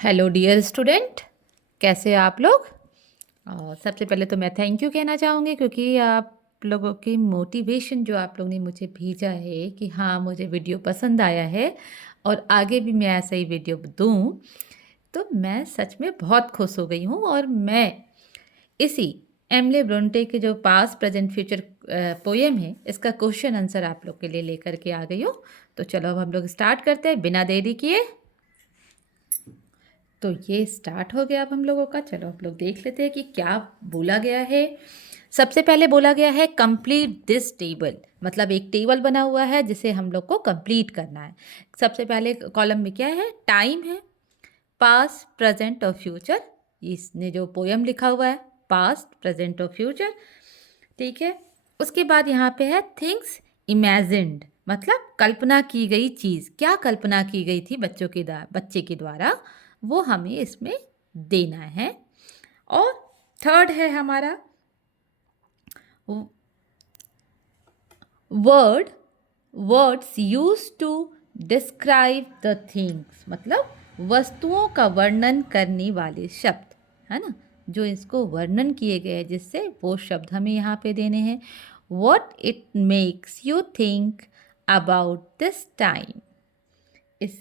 Hello dear student, कैसे आप लोग। सबसे पहले तो मैं थैंक यू कहना चाहूँगी क्योंकि आप लोगों की मोटिवेशन जो आप लोग ने मुझे भेजा है कि हाँ मुझे वीडियो पसंद आया है और आगे भी मैं ऐसा ही वीडियो दूँ, तो मैं सच में बहुत खुश हो गई हूँ। और मैं इसी एमले ब्रोंटे के जो पास्ट प्रेजेंट फ्यूचर पोएम है, इसका क्वेश्चन आंसर आप लोग के लिए लेकर के आ गई हूँ। तो चलो अब हम लोग स्टार्ट करते हैं बिना देरी किए। तो ये स्टार्ट हो गया अब हम लोगों का। चलो आप लोग देख लेते हैं कि क्या बोला गया है। सबसे पहले बोला गया है कंप्लीट दिस टेबल, मतलब एक टेबल बना हुआ है जिसे हम लोग को कंप्लीट करना है। सबसे पहले कॉलम में क्या है, टाइम है, पास्ट प्रेजेंट और फ्यूचर। इसने जो पोयम लिखा हुआ है पास्ट प्रेजेंट और फ्यूचर, ठीक है। उसके बाद यहाँ पे है थिंग्स इमेजिन्ड, मतलब कल्पना की गई चीज़, क्या कल्पना की गई थी बच्चे के द्वारा, वो हमें इसमें देना है। और थर्ड है हमारा word words use to describe the things, मतलब वस्तुओं का वर्णन करने वाले शब्द, है ना, जो इसको वर्णन किए गए हैं जिससे वो शब्द हमें यहाँ पे देने हैं। What it makes you think about this time, इस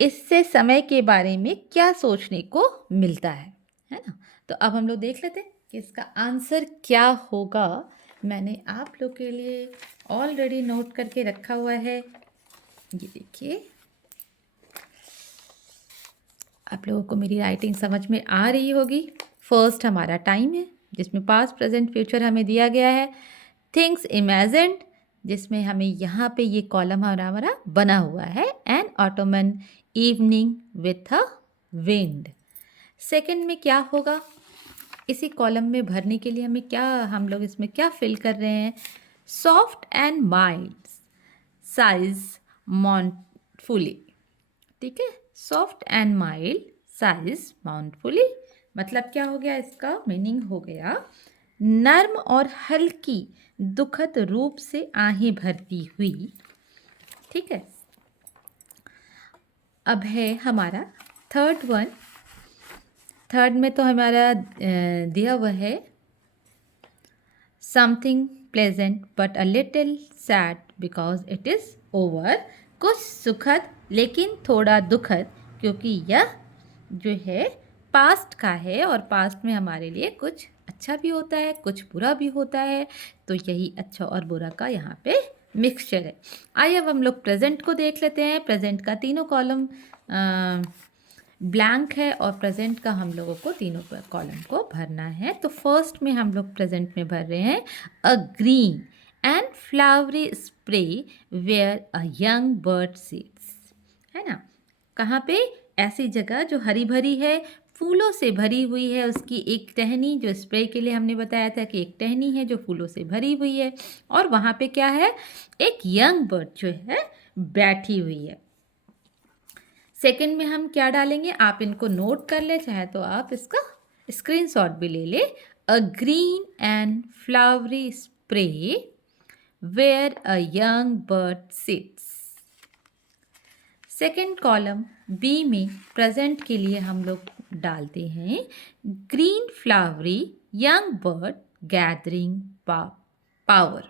इससे समय के बारे में क्या सोचने को मिलता है ना। तो अब हम लोग देख लेते हैं कि इसका आंसर क्या होगा। मैंने आप लोग के लिए ऑलरेडी नोट करके रखा हुआ है, ये देखिए। आप लोगों को मेरी राइटिंग समझ में आ रही होगी। फर्स्ट हमारा टाइम है जिसमें पास्ट प्रेजेंट फ्यूचर हमें दिया गया है। थिंग्स इमेजिन्ड, जिसमें हमें यहाँ पे ये कॉलम हमारा बना हुआ है, an autumn evening with a wind. Second में क्या होगा, इसी कॉलम में भरने के लिए हमें क्या, हम लोग इसमें क्या फिल कर रहे हैं, सॉफ्ट एंड माइल्ड साइज माउंटफुली, ठीक है। सॉफ्ट एंड माइल्ड साइज माउंटफुली, मतलब क्या हो गया, इसका मीनिंग हो गया नर्म और हल्की दुखद रूप से आहें भरती हुई, ठीक है। अब है हमारा थर्ड वन। थर्ड में तो हमारा दिया हुआ है something pleasant but a little sad because it is over, कुछ सुखद लेकिन थोड़ा दुखद क्योंकि यह जो है पास्ट का है और पास्ट में हमारे लिए कुछ अच्छा भी होता है कुछ बुरा भी होता है, तो यही अच्छा और बुरा का यहाँ पे मिक्सचर है। आइए अब हम लोग प्रेजेंट को देख लेते हैं। प्रेजेंट का तीनों कॉलम ब्लैंक है और प्रेजेंट का हम लोगों को तीनों कॉलम को भरना है। तो फर्स्ट में हम लोग प्रेजेंट में भर रहे हैं a green and flowery spray where a young bird sits, है ना। कहाँ पे, ऐसी जगह जो हरी भरी है, फूलों से भरी हुई है, उसकी एक टहनी, जो स्प्रे के लिए हमने बताया था कि एक टहनी है जो फूलों से भरी हुई है, और वहाँ पे क्या है, एक यंग बर्ड जो है बैठी हुई है। सेकंड में हम क्या डालेंगे, आप इनको नोट कर ले, चाहे तो आप इसका स्क्रीनशॉट भी ले ले। A green and flowery spray where a young bird sits. Second column b में प्रेजेंट के लिए हम लोग डालते हैं green flowery young bird gathering power,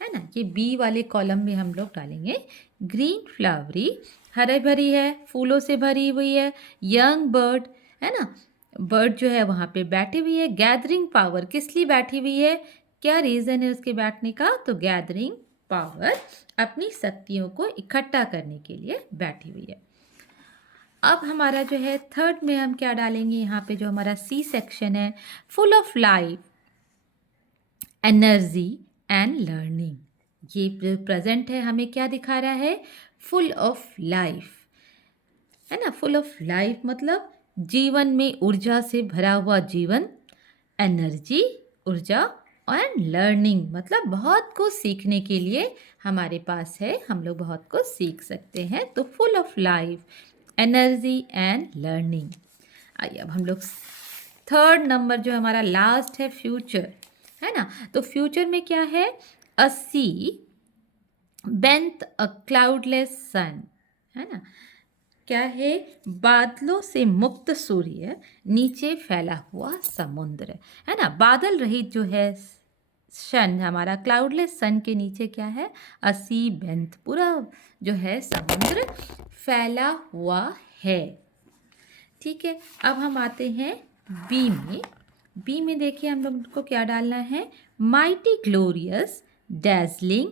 है ना। ये बी वाले कॉलम में हम लोग डालेंगे ग्रीन फ्लावरी, हरे भरी है, फूलों से भरी हुई है, यंग बर्ड, है ना, बर्ड जो है वहाँ पे बैठी हुई है। गैदरिंग पावर, किस लिए बैठी हुई है, क्या रीज़न है उसके बैठने का, तो गैदरिंग पावर, अपनी शक्तियों को इकट्ठा करने के लिए बैठी हुई है। अब हमारा जो है थर्ड में हम क्या डालेंगे, यहाँ पे जो हमारा सी सेक्शन है, full of life energy and learning. ये प्रेजेंट है, हमें क्या दिखा रहा है, फुल ऑफ लाइफ, है ना। फुल ऑफ लाइफ मतलब जीवन में ऊर्जा से भरा हुआ जीवन, एनर्जी ऊर्जा, और लर्निंग मतलब बहुत कुछ सीखने के लिए हमारे पास है, हम लोग बहुत कुछ सीख सकते हैं। तो full of life, energy and learning. आइए अब हम लोग थर्ड नंबर जो हमारा लास्ट है फ्यूचर, है ना। तो फ्यूचर में क्या है, अ सी बेंथ अ क्लाउडलेस सन, है ना। क्या है? बादलों से मुक्त सूर्य, नीचे फैला हुआ समुद्र, है ना। बादल रहित जो है सन, हमारा क्लाउडलेस सन के नीचे क्या है? असी बेंत, पूरा जो है समुद्र फैला हुआ है। ठीक है, अब हम आते हैं बी में। बी में देखिए हम लोग को क्या डालना है? Mighty glorious dazzling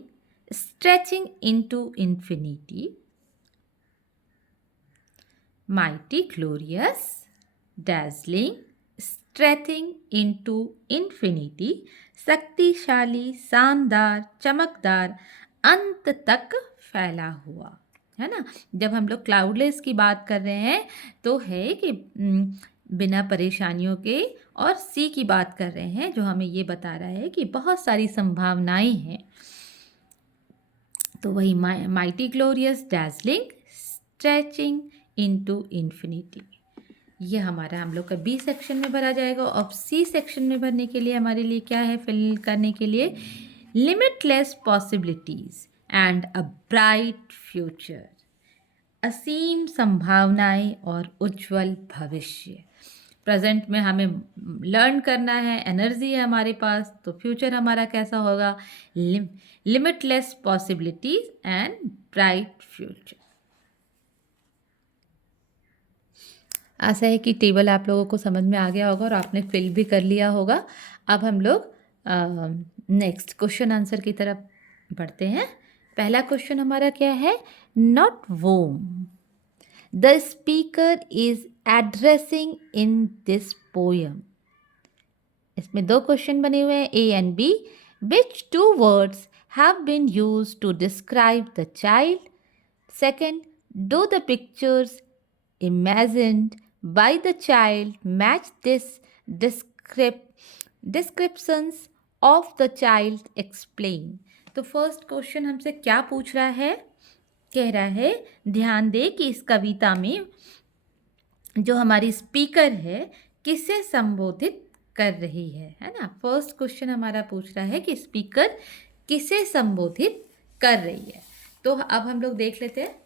stretching into infinity, mighty glorious dazzling stretching into infinity, शक्तिशाली शानदार चमकदार अंत तक फैला हुआ, है ना। जब हम लोग क्लाउडलेस की बात कर रहे हैं तो है कि बिना परेशानियों के, और सी की बात कर रहे हैं जो हमें ये बता रहा है कि बहुत सारी संभावनाएं हैं। तो वही mighty glorious dazzling stretching into infinity, ये हमारा हम लोग का बी सेक्शन में भरा जाएगा। और सी सेक्शन में भरने के लिए हमारे लिए क्या है? फिल करने के लिए limitless possibilities and a bright future, असीम संभावनाएं और उज्जवल भविष्य। प्रेजेंट में हमें लर्न करना है, एनर्जी है हमारे पास, तो फ्यूचर हमारा कैसा होगा? Limitless possibilities and bright future. आशा है कि टेबल आप लोगों को समझ में आ गया होगा और आपने फिल भी कर लिया होगा। अब हम लोग नेक्स्ट क्वेश्चन आंसर की तरफ बढ़ते हैं। पहला क्वेश्चन हमारा क्या है? Not whom the speaker is addressing in this poem. इसमें दो क्वेश्चन बने हुए हैं, a and b. Which two words have been used to describe the child? Second, do the pictures imagined by the child match this descriptions of the child explain? तो first question हमसे क्या पूछ रहा है? कह रहा है ध्यान दे कि इस कविता में जो हमारी स्पीकर है किसे संबोधित कर रही है ना। फर्स्ट क्वेश्चन हमारा पूछ रहा है कि स्पीकर किसे संबोधित कर रही है। तो अब हम लोग देख लेते हैं।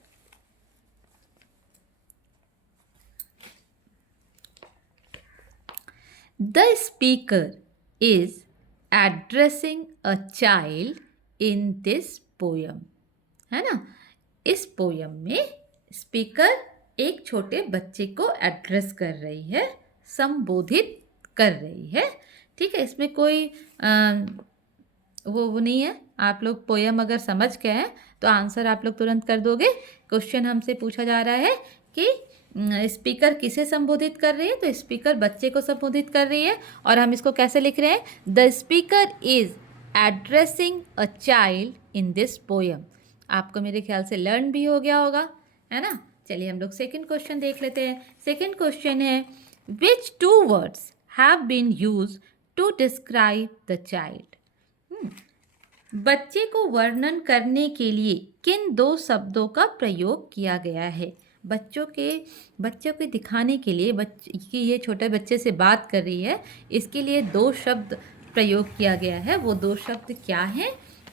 The speaker is addressing a child in this poem, है ना। इस पोयम में स्पीकर एक छोटे बच्चे को एड्रेस कर रही है, संबोधित कर रही है। ठीक है, इसमें कोई वो नहीं है। आप लोग पोयम अगर समझ गए हैं तो आंसर आप लोग तुरंत कर दोगे। क्वेश्चन हमसे पूछा जा रहा है कि स्पीकर किसे संबोधित कर रही है, तो स्पीकर बच्चे को संबोधित कर रही है। और हम इसको कैसे लिख रहे हैं? The speaker is addressing a child in this poem. आपको मेरे ख्याल से लर्न भी हो गया होगा, है ना। चलिए हम लोग सेकंड क्वेश्चन देख लेते हैं। सेकंड क्वेश्चन है which two words have been used to describe the child. बच्चे को वर्णन करने के लिए किन दो शब्दों का प्रयोग किया गया है? बच्चों के दिखाने के लिए बच्चे की ये छोटे बच्चे से बात कर रही है, इसके लिए दो शब्द प्रयोग किया गया है। वो दो शब्द क्या हैं?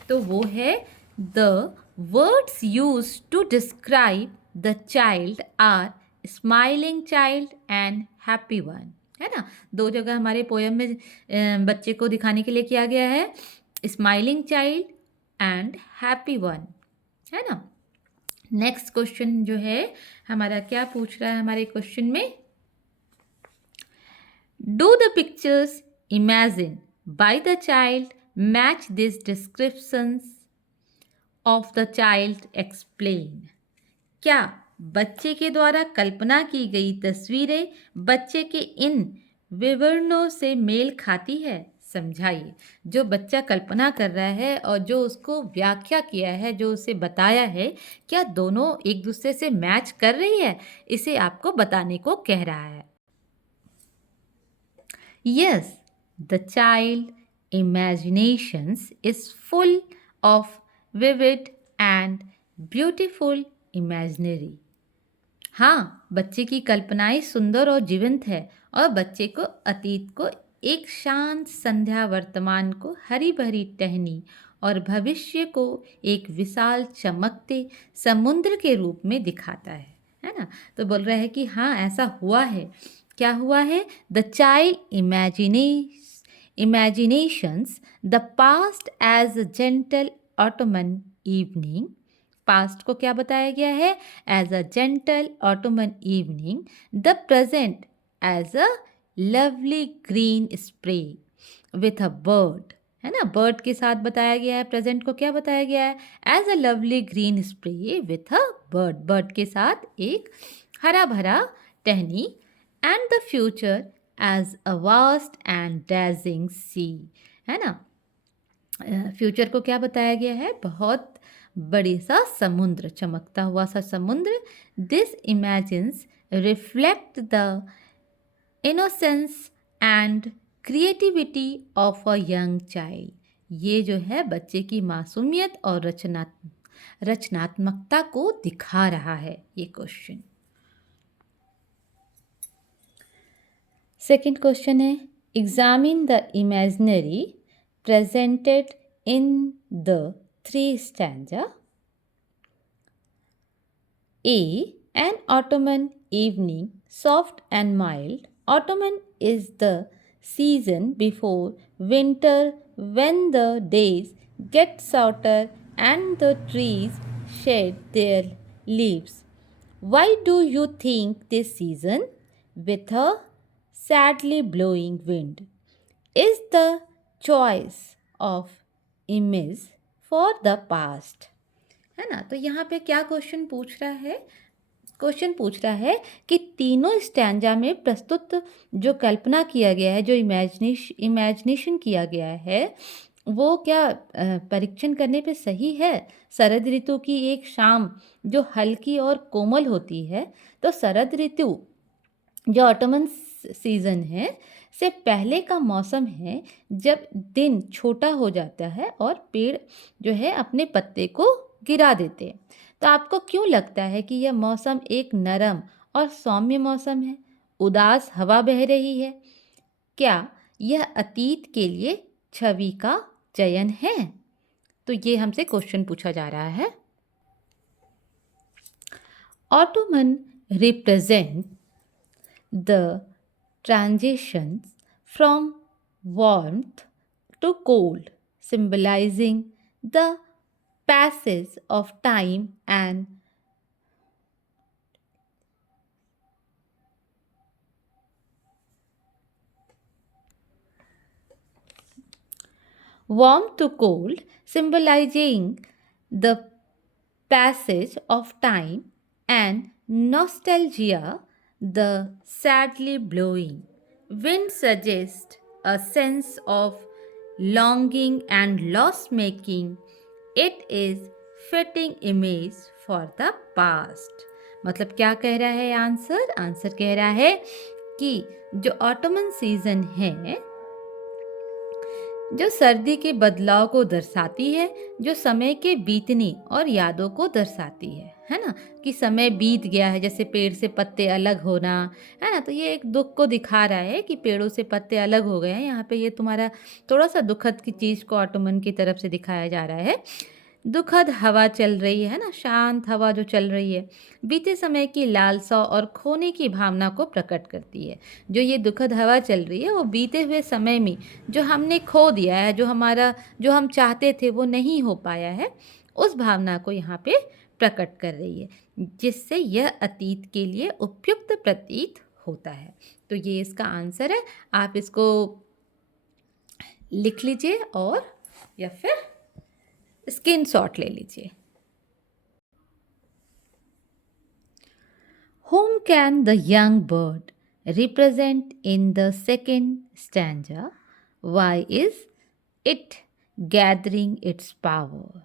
तो वो है the words used to describe the child are smiling child and happy one, है ना। दो जगह हमारे पोयम में बच्चे को दिखाने के लिए किया गया है, smiling child and happy one, है ना। नेक्स्ट क्वेश्चन जो है हमारा क्या पूछ रहा है हमारे क्वेश्चन में? Do the pictures imagine by the child match this descriptions of the child explain. क्या बच्चे के द्वारा कल्पना की गई तस्वीरें बच्चे के इन विवरणों से मेल खाती है? समझाइए। जो बच्चा कल्पना कर रहा है और जो उसको व्याख्या किया है, जो उसे बताया है, क्या दोनों एक दूसरे से मैच कर रही है? इसे आपको बताने को कह रहा है। Yes, the child imaginations is full of vivid and beautiful imaginary. हाँ, बच्चे की कल्पनाएं सुंदर और जीवंत है और बच्चे को अतीत को एक शांत संध्या, वर्तमान को हरी भरी टहनी और भविष्य को एक विशाल चमकते समुद्र के रूप में दिखाता है है ना। तो बोल रहा है कि हाँ ऐसा हुआ है। क्या हुआ है? The child imaginations the past as a gentle autumn evening. Past को क्या बताया गया है? As a gentle autumn evening. The present as a lovely green spray with a bird, है ना। बर्ड के साथ बताया गया है। प्रेजेंट को क्या बताया गया है? As a lovely green spray with a bird, bird के साथ एक हरा भरा टहनी। And the future as a vast and daring sea, है ना। फ्यूचर को क्या बताया गया है? बहुत बड़ी सा समुद्र, चमकता हुआ सा समुद्र। This imagines reflect the innocence and creativity of a young child. ये जो है बच्चे की मासूमियत और रचनात्मकता को दिखा रहा है ये क्वेश्चन। सेकंड क्वेश्चन है, examine the imaginary presented in the three stanza. A. An autumn evening, soft and mild. Autumn is the season before winter when the days get shorter and the trees shed their leaves. Why do you think this season, with a sadly blowing wind, is the choice of image for the past? है ना। तो यहाँ पे क्या question पूछ रहा है? Question पूछ रहा है कि तीनों स्टैंजा में प्रस्तुत जो कल्पना किया गया है, जो इमेजिनेशन किया गया है, वो क्या परीक्षण करने पे सही है? शरद ऋतु की एक शाम जो हल्की और कोमल होती है, तो शरद ऋतु जो ऑटोमन सीजन है से पहले का मौसम है जब दिन छोटा हो जाता है और पेड़ जो है अपने पत्ते को गिरा देते हैं। तो आपको क्यों लगता है कि यह मौसम एक नरम और सौम्य मौसम है? उदास हवा बह रही है। क्या यह अतीत के लिए छवि का चयन है? तो ये हमसे क्वेश्चन पूछा जा रहा है। Ottoman represent the transitions from warmth to cold, symbolizing the passage of time and warm to cold, symbolizing the passage of time and nostalgia. The sadly blowing wind suggests a sense of longing and loss, making it is fitting image for the past. मतलब क्या कह रहा है answer? Answer कह रहा है कि जो ऑटोमन सीजन है जो सर्दी के बदलाव को दर्शाती है, जो समय के बीतने और यादों को दर्शाती है ना। कि समय बीत गया है, जैसे पेड़ से पत्ते अलग होना, है ना। तो ये एक दुख को दिखा रहा है कि पेड़ों से पत्ते अलग हो गए हैं। यहाँ पे ये तुम्हारा थोड़ा सा दुखद की चीज़ को ऑटोमन की तरफ से दिखाया जा रहा है। दुखद हवा चल रही है ना, शांत हवा जो चल रही है, बीते समय की लालसा और खोने की भावना को प्रकट करती है। जो ये दुखद हवा चल रही है वो बीते हुए समय में जो हमने खो दिया है, जो हम चाहते थे वो नहीं हो पाया है, उस भावना को यहाँ पे प्रकट कर रही है, जिससे यह अतीत के लिए उपयुक्त प्रतीत होता है। तो ये इसका आंसर है। आप इसको लिख लीजिए और या फिर स्क्रीनशॉट ले लीजिए। Whom can the young bird represent in the second stanza? Why is it gathering its power?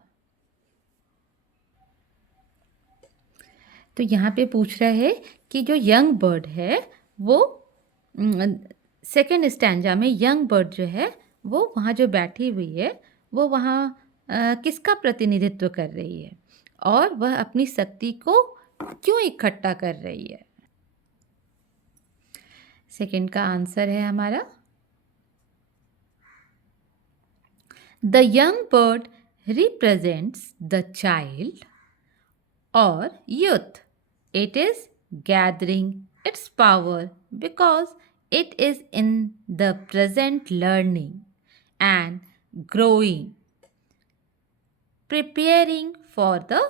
तो यहाँ पे पूछ रहा है कि जो यंग बर्ड है वो सेकेंड स्टैंजा में यंग बर्ड जो है वो वहाँ जो बैठी हुई है वो वहाँ किसका प्रतिनिधित्व कर रही है और वह अपनी शक्ति को क्यों इकट्ठा कर रही है? सेकेंड का आंसर है हमारा the young bird represents the child और youth. It is gathering its power because it is in the present learning and growing, preparing for the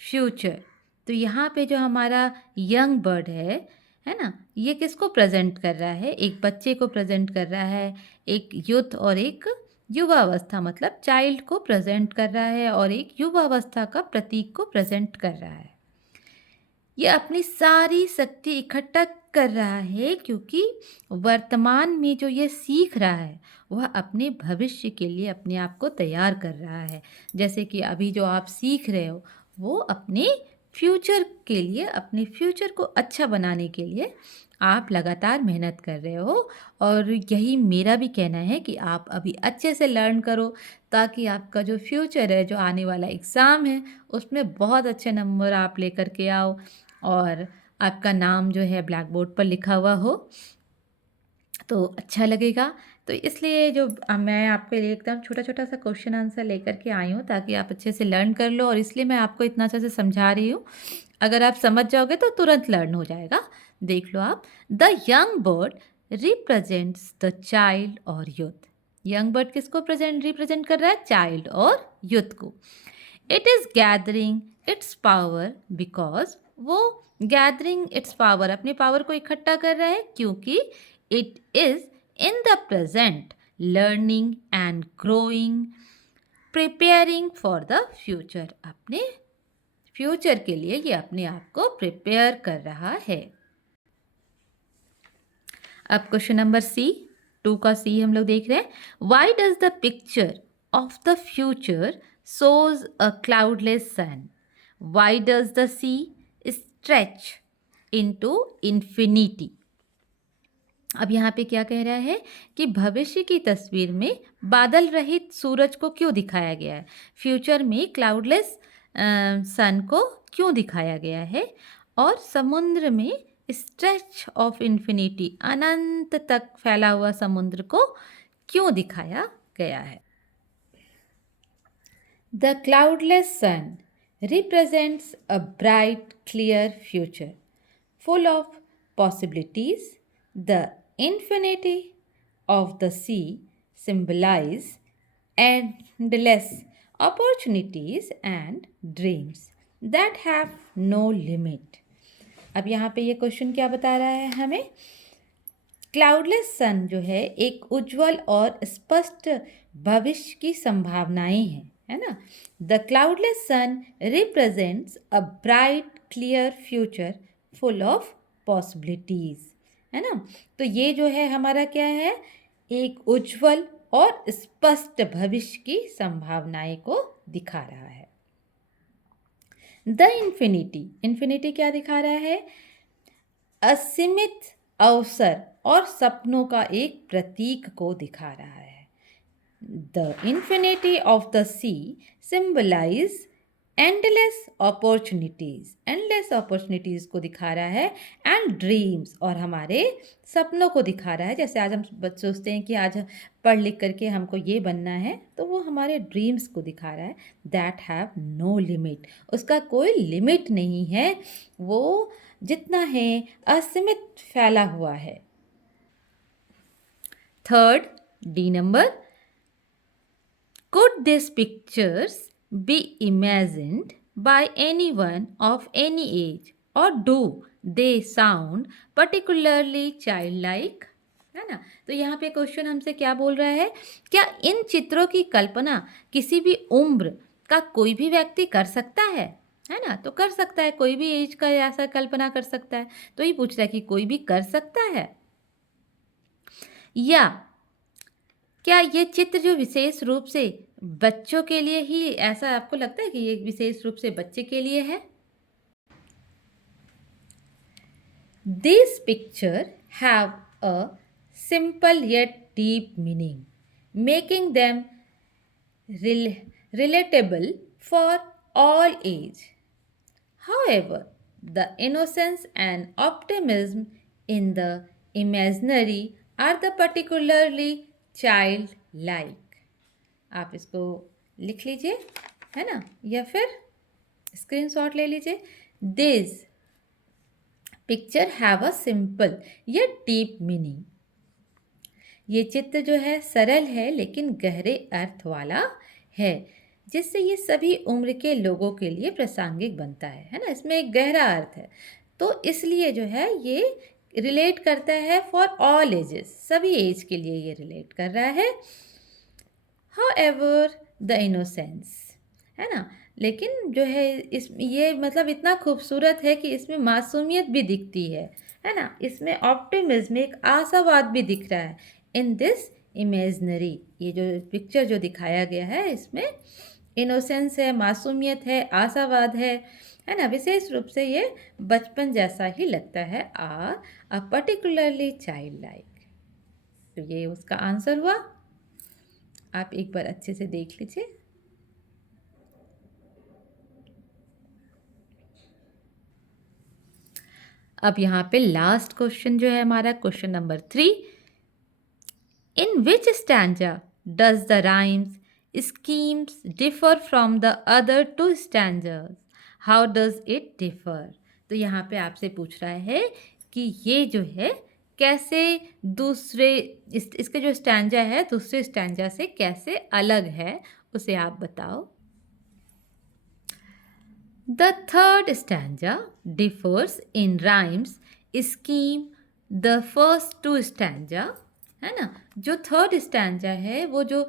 future. तो यहाँ पे जो हमारा यंग बर्ड है ना, ये किसको प्रेजेंट कर रहा है? एक बच्चे को प्रेजेंट कर रहा है, एक यूथ और एक युवावस्था, मतलब चाइल्ड को प्रेजेंट कर रहा है और एक युवावस्था का प्रतीक को प्रेजेंट कर रहा है। ये अपनी सारी शक्ति इकट्ठा कर रहा है क्योंकि वर्तमान में जो ये सीख रहा है वह अपने भविष्य के लिए अपने आप को तैयार कर रहा है। जैसे कि अभी जो आप सीख रहे हो वो अपने फ्यूचर के लिए, अपने फ्यूचर को अच्छा बनाने के लिए आप लगातार मेहनत कर रहे हो। और यही मेरा भी कहना है कि आप अभी अच्छे से लर्न करो ताकि आपका जो फ्यूचर है, जो आने वाला एग्ज़ाम है, उसमें बहुत अच्छे नंबर आप लेकर के आओ और आपका नाम जो है ब्लैक बोर्ड पर लिखा हुआ हो तो अच्छा लगेगा। तो इसलिए जो मैं आपके लिए एकदम छोटा-छोटा सा क्वेश्चन आंसर लेकर के आई हूँ ताकि आप अच्छे से लर्न कर लो, और इसलिए मैं आपको इतना अच्छे से समझा रही हूँ। अगर आप समझ जाओगे तो तुरंत लर्न हो जाएगा। देख लो आप। The young bird represents the child और यूथ। यंग बर्ड किसको रिप्रेजेंट कर रहा है? चाइल्ड और यूथ को। It is gathering it's power because वो गैदरिंग इट्स पावर, अपने पावर को इकट्ठा कर रहा है क्योंकि it is in the present learning and growing, preparing for the future. अपने फ्यूचर के लिए ये अपने आप को प्रिपेयर कर रहा है। अब क्वेश्चन नंबर सी, 2 का सी हम लोग देख रहे हैं। Why does the picture of the future shows a cloudless sun? Why does the sea stretch into infinity? अब यहाँ पे क्या कह रहा है कि भविष्य की तस्वीर में बादल रहित सूरज को क्यों दिखाया गया है? फ्यूचर में क्लाउडलेस सन को क्यों दिखाया गया है? और समुद्र में स्ट्रेच ऑफ इन्फिनिटी, अनंत तक फैला हुआ समुद्र को क्यों दिखाया गया है? The cloudless sun represents a bright, clear future full of possibilities. The infinity of the sea symbolizes endless opportunities and dreams that have no limit. अब यहाँ पे ये क्वेश्चन क्या बता रहा है हमें? क्लाउडलेस सन जो है एक उज्जवल और स्पष्ट भविष्य की संभावनाएं हैं, है ना। The cloudless sun represents a bright clear future full of possibilities, है ना। तो ये जो है हमारा क्या है? एक उज्जवल और स्पष्ट भविष्य की संभावनाएं को दिखा रहा है। द इन्फिनिटी, इन्फिनिटी क्या दिखा रहा है? असीमित अवसर और सपनों का एक प्रतीक को दिखा रहा है। The infinity of the sea symbolise endless opportunities, endless opportunities को दिखा रहा है, एंड ड्रीम्स, और हमारे सपनों को दिखा रहा है। जैसे आज हम सोचते हैं कि आज पढ़ लिख करके हमको ये बनना है, तो वो हमारे ड्रीम्स को दिखा रहा है। दैट हैव नो लिमिट, उसका कोई लिमिट नहीं है, वो जितना है असीमित फैला हुआ है। Third, D number, could these pictures be imagined by anyone of any age, or do they sound particularly childlike? है ना। तो यहाँ पे क्वेश्चन हमसे क्या बोल रहा है? क्या इन चित्रों की कल्पना किसी भी उम्र का कोई भी व्यक्ति कर सकता है ना। तो कर सकता है, कोई भी एज का ऐसा कल्पना कर सकता है। तो ये पूछ रहा है कि कोई भी कर सकता है, या क्या ये चित्र जो विशेष रूप से बच्चों के लिए ही, ऐसा आपको लगता है कि ये विशेष रूप से बच्चे के लिए है? These pictures have a simple yet deep meaning, making them relatable for all age. However, the innocence and optimism in the imaginary are the particularly childlike. आप इसको लिख लीजिए, है ना, या फिर स्क्रीनशॉट ले लीजिए। These picture have a simple या डीप मीनिंग। ये चित्र जो है सरल है लेकिन गहरे अर्थ वाला है, जिससे ये सभी उम्र के लोगों के लिए प्रासंगिक बनता है ना? इसमें एक गहरा अर्थ है, तो इसलिए जो है ये रिलेट करता है फॉर ऑल एजेस, सभी एज के लिए ये रिलेट कर रहा है। However, द इनोसेंस, है ना? लेकिन जो है इस ये मतलब इतना खूबसूरत है कि इसमें मासूमियत भी दिखती है ना? इसमें ऑप्टिमिज्म, एक आशावाद भी दिख रहा है। इन दिस इमेजनरी, ये जो पिक्चर जो दिखाया गया है इसमें इनोसेंस है, मासूमियत है, आशावाद है ना? विशेष रूप से ये बचपन जैसा ही लगता है। Are a particularly childlike. तो ये उसका आंसर हुआ। आप एक बार अच्छे से देख लीजिए। अब यहाँ पे लास्ट क्वेश्चन जो है हमारा, question number 3। In which stanza does the rhymes schemes differ from the other two stanzas? How does it differ? तो यहाँ पे आपसे पूछ रहा है कि ये जो है कैसे दूसरे इसके जो स्टैंजा है दूसरे स्टैंजा से कैसे अलग है, उसे आप बताओ। The third stanza differs in rhymes scheme the first two stanza, है ना? जो थर्ड स्टैंजा है वो जो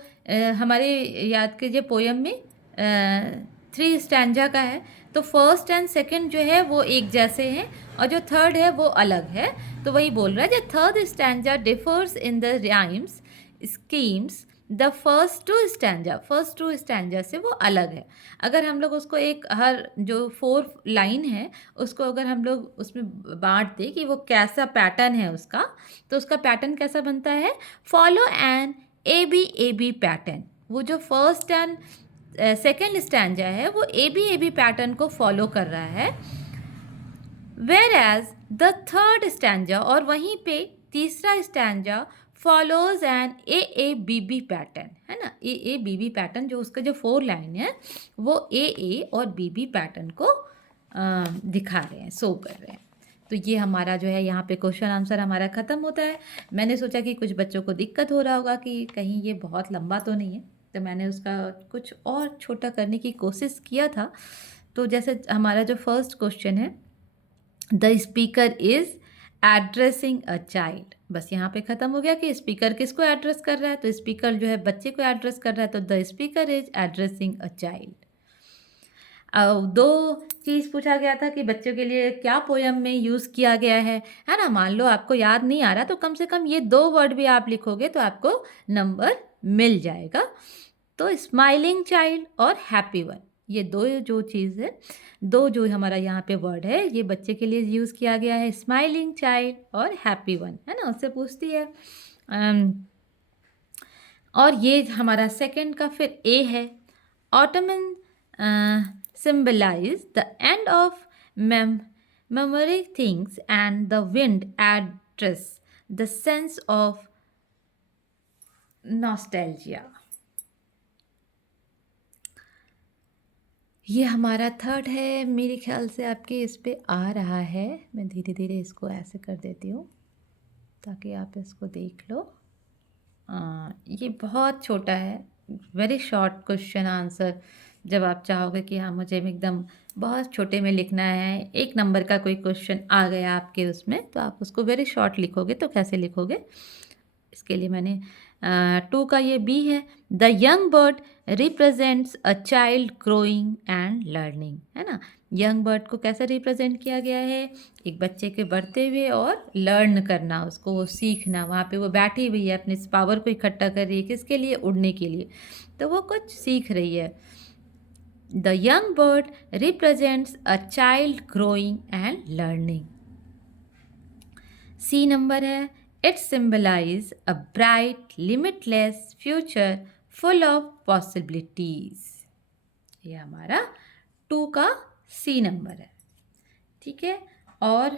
हमारे याद कीजिए पोयम में 3 स्टैंजा का है, तो फर्स्ट एंड सेकंड जो है वो एक जैसे हैं और जो थर्ड है वो अलग है। तो वही बोल रहा है, the third stanza differs in the rhymes schemes the first two stanza से वो अलग है। अगर हम लोग उसको एक हर जो 4 लाइन है उसको अगर हम लोग उसमें बांट दें कि वो कैसा पैटर्न है उसका, तो उसका पैटर्न कैसा बनता है? Follow an A B pattern. वो जो फर्स्ट एंड सेकेंड स्टैंजा है वो ए बी पैटर्न को फॉलो कर रहा है। Whereas the third stanza, और वहीं पे तीसरा stanza follows an A B B pattern, है ना? ए बी बी पैटर्न, जो उसका जो 4 लाइन है वो ए और बी बी पैटर्न को दिखा रहे हैं, शो कर रहे हैं। तो ये हमारा जो है यहाँ पे क्वेश्चन आंसर हमारा ख़त्म होता है। मैंने सोचा कि कुछ बच्चों को दिक्कत हो रहा होगा कि कहीं ये बहुत लंबा तो नहीं है, तो मैंने उसका कुछ और छोटा करने की कोशिश किया था। तो जैसे हमारा जो फर्स्ट क्वेश्चन है, the speaker is addressing a child, बस यहाँ पे ख़त्म हो गया कि स्पीकर किसको एड्रेस कर रहा है। तो स्पीकर जो है बच्चे को एड्रेस कर रहा है, तो the speaker is addressing a child. 2 चीज़ पूछा गया था कि बच्चों के लिए क्या पोयम में यूज़ किया गया है ना? मान लो आपको याद नहीं आ रहा तो कम से कम ये 2 वर्ड भी आप लिखोगे तो आपको नंबर मिल जाएगा। तो स्माइलिंग चाइल्ड और हैप्पी वन, ये 2 जो चीज़ है, 2 जो हमारा यहाँ पे वर्ड है ये बच्चे के लिए यूज़ किया गया है, स्माइलिंग चाइल्ड और हैप्पी वन, है ना? उससे पूछती है। और ये हमारा सेकंड का फिर ए है। Ottoman symbolize the end of memory things and the wind address the sense of nostalgia। ये हमारा थर्ड है, मेरे ख्याल से आपके इस पे आ रहा है। मैं धीरे धीरे इसको ऐसे कर देती हूँ ताकि आप इसको देख लो। ये बहुत छोटा है, वेरी शॉर्ट क्वेश्चन आंसर। जब आप चाहोगे कि हाँ मुझे एकदम बहुत छोटे में लिखना है, 1 नंबर का कोई क्वेश्चन आ गया आपके उसमें, तो आप उसको वेरी शॉर्ट लिखोगे तो कैसे लिखोगे? इसके लिए मैंने 2 का ये बी है। The young bird represents a child growing and learning, है ना? यंग बर्ड को कैसे रिप्रेजेंट किया गया है? एक बच्चे के बढ़ते हुए और लर्न करना, उसको वो सीखना। वहाँ पे वो बैठी हुई है, अपने इस पावर को इकट्ठा कर रही है, किसके लिए? उड़ने के लिए। तो वो कुछ सीख रही है। The young bird represents a child growing and learning. C number है, it symbolize a bright limitless future full of possibilities. ये हमारा 2 का सी नंबर है, ठीक है। और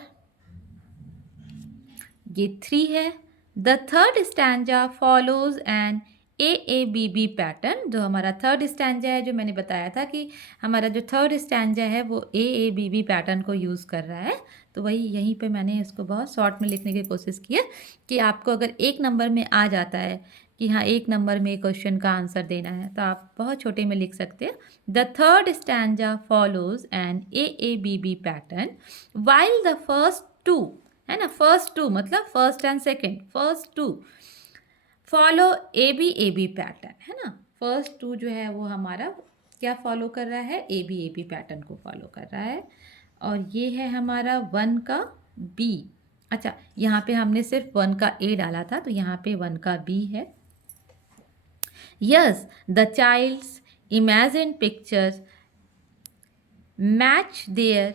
ये 3 है, the third stanza follows an A B B pattern. जो हमारा थर्ड स्टैंजा है, जो मैंने बताया था कि हमारा जो थर्ड स्टैंजा है वो ए बी बी पैटर्न को यूज़ कर रहा है, तो वही यहीं पे मैंने इसको बहुत शॉर्ट में लिखने की कोशिश की है कि आपको अगर 1 नंबर में आ जाता है कि हाँ 1 नंबर में क्वेश्चन का आंसर देना है तो आप बहुत छोटे में लिख सकते हैं। The third stanza follows an AABB pattern while the first two, है ना, फर्स्ट टू मतलब first and second, first two follow ABAB pattern, है ना। फर्स्ट टू जो है वो हमारा क्या फॉलो कर रहा है, ABAB पैटर्न को फॉलो कर रहा है। और ये है हमारा 1 का B। अच्छा, यहाँ पे हमने सिर्फ 1 का A डाला था तो यहाँ पे 1 का B है। Yes, the child's imagine pictures match their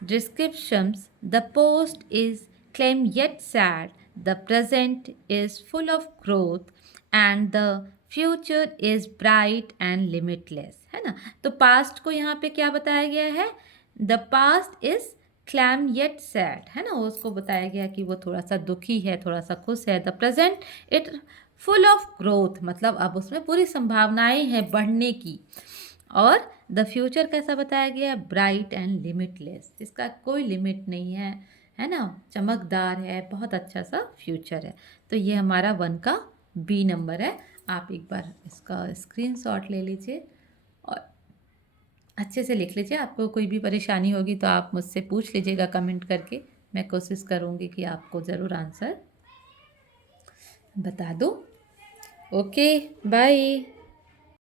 descriptions. The post is calm yet sad. The present is full of growth and the future is bright and limitless, है ना। तो पास्ट को यहाँ पे क्या बताया गया है, the past is calm yet sad, है ना, उसको बताया गया कि वो थोड़ा सा दुखी है, थोड़ा सा खुश है। The present it full of growth, मतलब अब उसमें पूरी संभावनाएं हैं बढ़ने की। और द फ्यूचर कैसा बताया गया, ब्राइट एंड लिमिटलेस, इसका कोई लिमिट नहीं है ना, चमकदार है, बहुत अच्छा सा फ्यूचर है। तो ये हमारा 1 का B नंबर है। आप एक बार इसका स्क्रीनशॉट ले लीजिए और अच्छे से लिख लीजिए। आपको कोई भी परेशानी होगी तो आप मुझसे पूछ लीजिएगा कमेंट करके, मैं कोशिश करूँगी कि आपको ज़रूर आंसर बता दूँ। Okay, bye.